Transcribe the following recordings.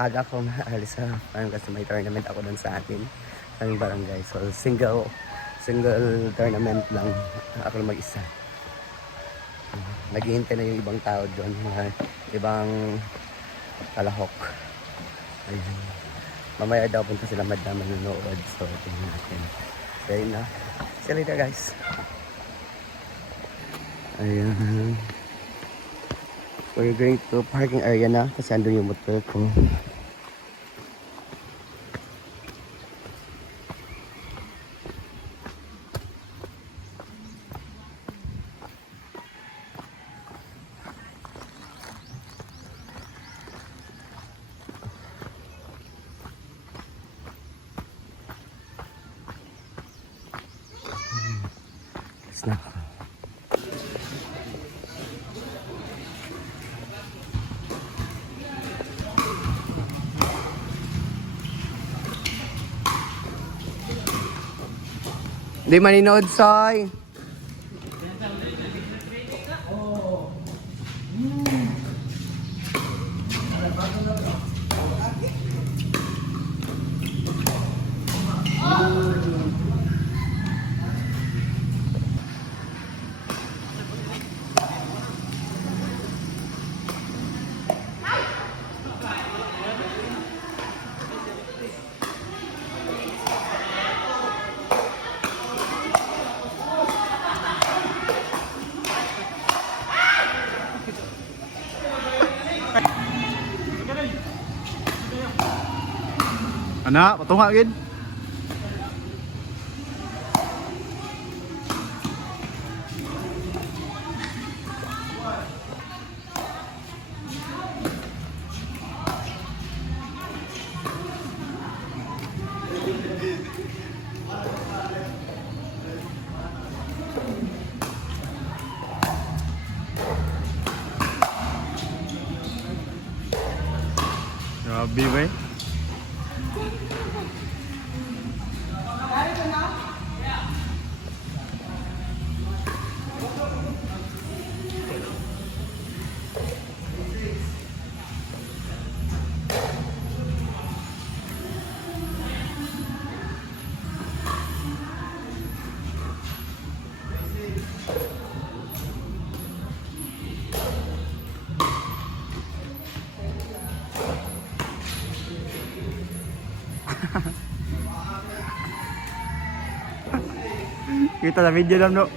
maaga ako maalis sa farm kasi may tournament ako dun sa atin sa aming barangay. So single tournament lang ako mag-isa. Naghihintay na yung ibang tao doon, mga ibang kalahok. Ayun. Mamaya daw punta sila madam manonood. So tingnan natin. So yun na. See you later guys. Ayan. We're going to parking area na kasi andun yung motor ko. Na. Di maninood, Soy. Ana, patunga gid. Grabe ba eh? Kita sa video lang no.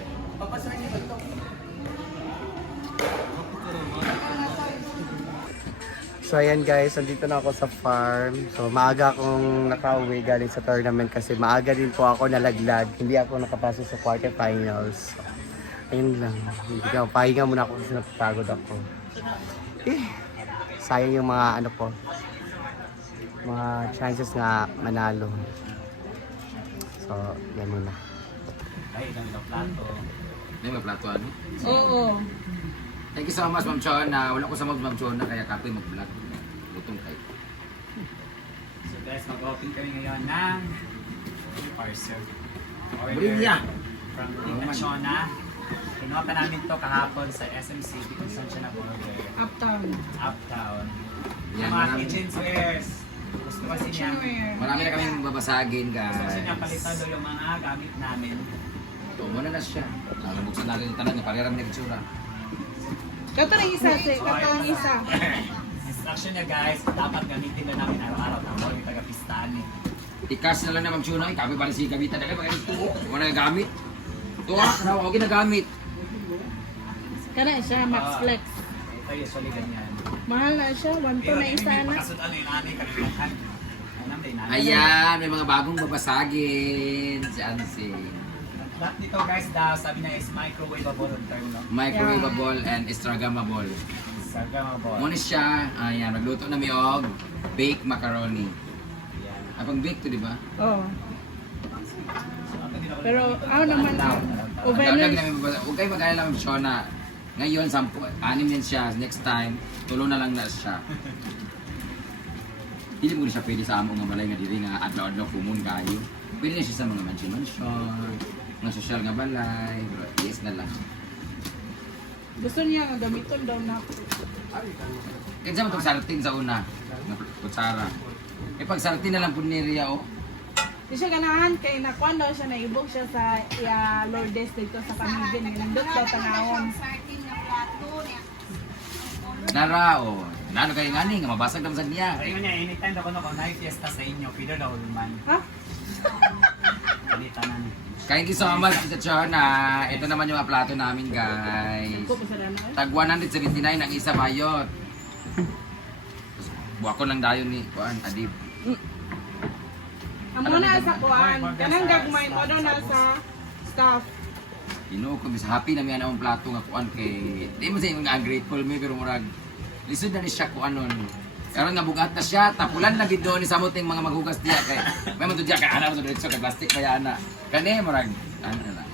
So ayan guys, nandito na ako sa farm. So maaga akong nakauwi galing sa tournament kasi maaga din po ako nalaglag. Hindi ako nakapasok sa quarterfinals. Ayun lang. Pahinga muna ako kasi napapagod ako. Sayang yung mga ano ko. Mga chances nga manalo. So, yan muna. Ay, ilang plato. May mga plato ano? Oo. Thank you so much, Ma'am Chona. Wala ko sa Ma'am Chona, kaya kapoy mag-vlog. Lutong kayo. So guys, mag-open kami ngayon ng parcel. Brilya! From Tita Chona. Kinuha pa namin to kahapon sa SMC kung saan siya na-order. Uptown. Uptown. Yan, Yung mga marami. kitchen wares. Gusto kasi niya. Kitchenware. Marami na kaming babasagin, Gusto kasi niya guys. palitan doon yung mga gamit namin. Ito, muna na siya. Nabuksan natin yung tanan niya, parehara na itsura. Kato na isa, Sir. Kato na isa. Instruction niya guys, dapat gamitin na namin araw-araw. Tapos yung taga-pistaan eh. I-cash na lang na Ma'am Chona, ikabi pa rin si Gavita na kayo, pag ito, wala na gamit. Ito ha, ako ginagamit. Kana siya, Max Flex. Ito usually ganyan. Mahal na siya, 1.2 na isa na. Pakasod ano yung nanay kalimutan. Alam din, nanay. Ayan, may mga bagong babasagin. Si Ansi. Lahat nito guys, sabi na is microwavable ang term, no? Microwavable and Instagrammable. Instagrammable. Muna siya, ayan, magluto na og baked macaroni. Yan. Apang baked to, di ba? Oo. So, ako din ako Pero, nagpipita. ano naman, Dagdag oven namin, huwag kayo mag-alala ng show na ngayon, 6 din siya. Next time, tulo na lang na siya. Hindi mo na siya pwede sa among nga balay nga diri nga adlaw-adlaw kumun kayo. Pwede na siya sa mga mansion, mga social nga balay, pero yes na lang. Gusto niya gamiton daw na. Kaya mo itong sartin sa una. Na kutsara. Eh pag sartin na lang po ni Ria, oh. Di siya ganahan kay nakuan daw siya, naibog siya sa Lourdes dito sa Pamigin. Nandot daw tanawon. Nara, oh. Nano kayo nga nga mabasag naman sa niya. Ayun niya, anytime daw ko na fiesta sa inyo, pido daw man. Ha? Palita na niya. Thank you so much, Tita Chona. Ito naman yung mga plato namin, guys. Ko pa sa dano. Tag 179 ang isa bayot. Buwa ko lang dayon ni Juan Adib. Amo na sa kuan. Kanang gagmay mo daw na sa staff. Ino ko bis happy na mi ana ang plato nga kuan kay di mo sa inyo nga grateful mi pero murag lisod na ni siya kuan nun. Karon nga bugat na siya, tapulan na gid doon ni samot yung mga maghugas diya kay may man to diya kay ana to diretso kay plastic pa yana. Kani murag ano na lang.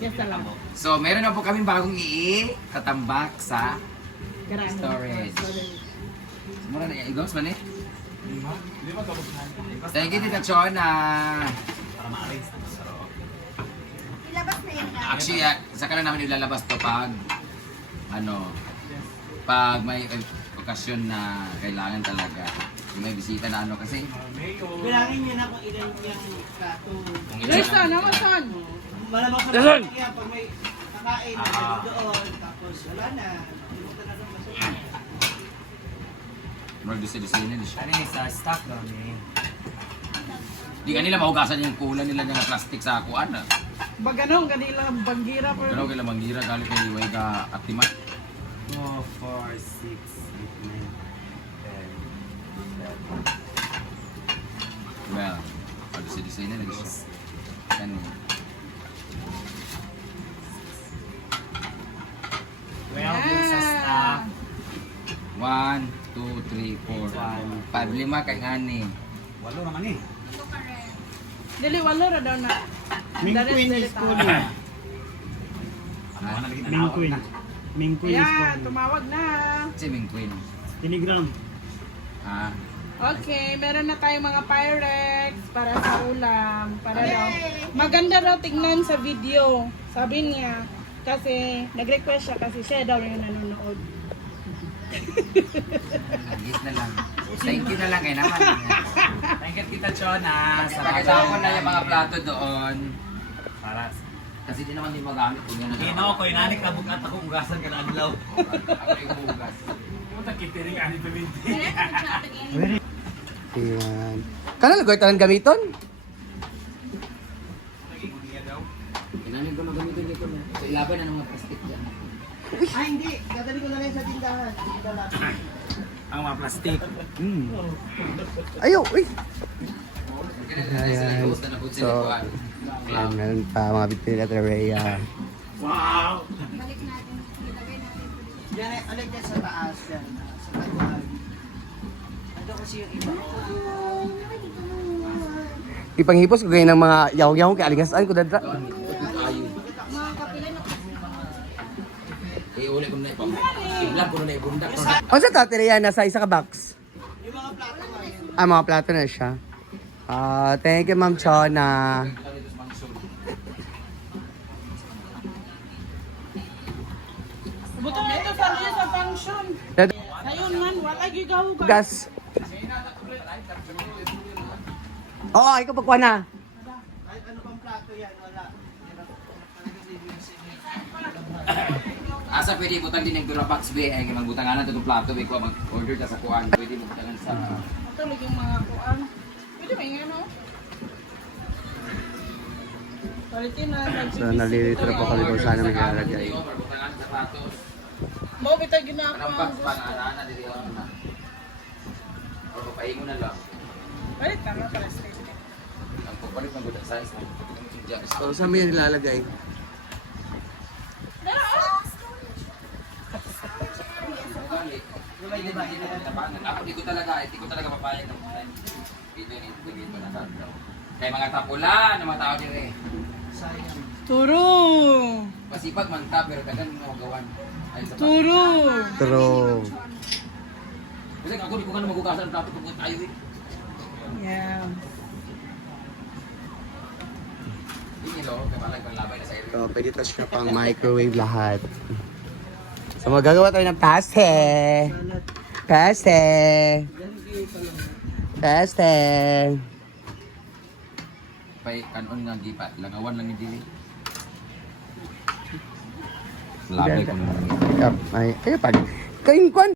Yes, salamat. So meron na po kaming bagong tatambak sa Grabe. storage. Mura na igos man eh. Thank you Tita Chona. Para ma-arrange na sa loob. Actually, saka lang namin ilalabas to pag pag may okasyon na kailangan talaga. Kung may bisita na kasi Bilangin niyo na kung ilan yung plato. kung ilan Yes, lang- naman son. Malamang sa kanya pag may nakain, doon, tapos wala na. Limutan na doon masuk. Murag disi-disi na siya. Ano yung sa stock daw ni? Di ka nila mahugasan yung kulan nila ng plastic sa kuan. Baganong kanila banggira po. Pero kailang mangira galing kay Iway ka atimat. 2, 4, 6, 8, 9, 10, 11. Well, pag disi-disi na siya. Kan 12 yung sa stock. 1, 2, 3, 4, 5, 5 kay ngani. 8 naman eh. Dili walo ra daw na. Ming Dalit- Queen dalit is ako. cool. Ano na lagi Ming Queen. Ming Queen is Yeah, cool. tumawag na. Si Ming Queen. Telegram. Ah, Okay, meron na tayong mga Pyrex para sa ulam. Para daw. Maganda raw tingnan sa video. Sabi niya. Kasi nag-request siya kasi siya daw yung nanonood. yes na lang. Thank you na lang kay naman. Thank you Tita Chona. Pakita ko na yung mga plato doon. Para Kasi di naman din magamit kung yan na Gino ko inanik na bukat ako ugasan ka na adlaw. Ako yung hugas. Puta kitiring ani tuminti. Ayan. Kana lagoy tanan gamiton? Inanin ko na gamitin dito. So ilaban na ng mga plastic dyan. Ay, hindi. Dadali ko na rin sa tindahan. Dala. Ang mga plastic. Ayo, uy. Ayan. So, ayan, meron pa mga bitin at Rhea. Wow! Yan, alay dyan sa taas. Yan. Sa taguan. Ando kasi yung iba. Ipanghipos ko ganyan ng mga yaw-yaw kay aligasaan ko dadra. Uli ko na ipang. Iblog ko na ibundak. O sa tatay Rhea, nasa isa ka box? Yung mga plato ngayon. Ah, mga plato na siya. Thank you, Ma'am Chona. Buto na ito sa niya sa function. Dad- Ayun man, wala gigaw ba? Gas. Oo, ikaw pagkuha na. Ay, ano bang plato yan? Wala. Asa pwede butang din ng Durapax be ay magbutangan na itong plato be ko mag-order ka sa kuan. Pwede mo butangan sa Ito lang yung mga kuan. Pwede ba yung ano? Palitin na. So, nalilito na po kami kung saan namin ilalagay. butangan sa platos. Mau kita ginapa. Anong box pa na ana diri na. O papaingon na lang. Balik tama para sa Ang pagpalit ng good size na. So, saan mo yan ilalagay? Ako di ko talaga papayag ng video ni David Manatado. Kay mga tapulan ng mga tao dire. Turo! Masipag man ta pero dagan mo magawan. Ay sa Turo! True. Kasi ako di ko nga magugasan ng plato kung tayo eh. Yeah. Hindi lo, kay malag panlabay na sa area. So, pwede touch na pang microwave lahat. So, magagawa tayo ng paste. Peste. Peste. Pay kanon nga gipat, langawan lang ni dili. Labi ko. Ay, pag. Kain kwan.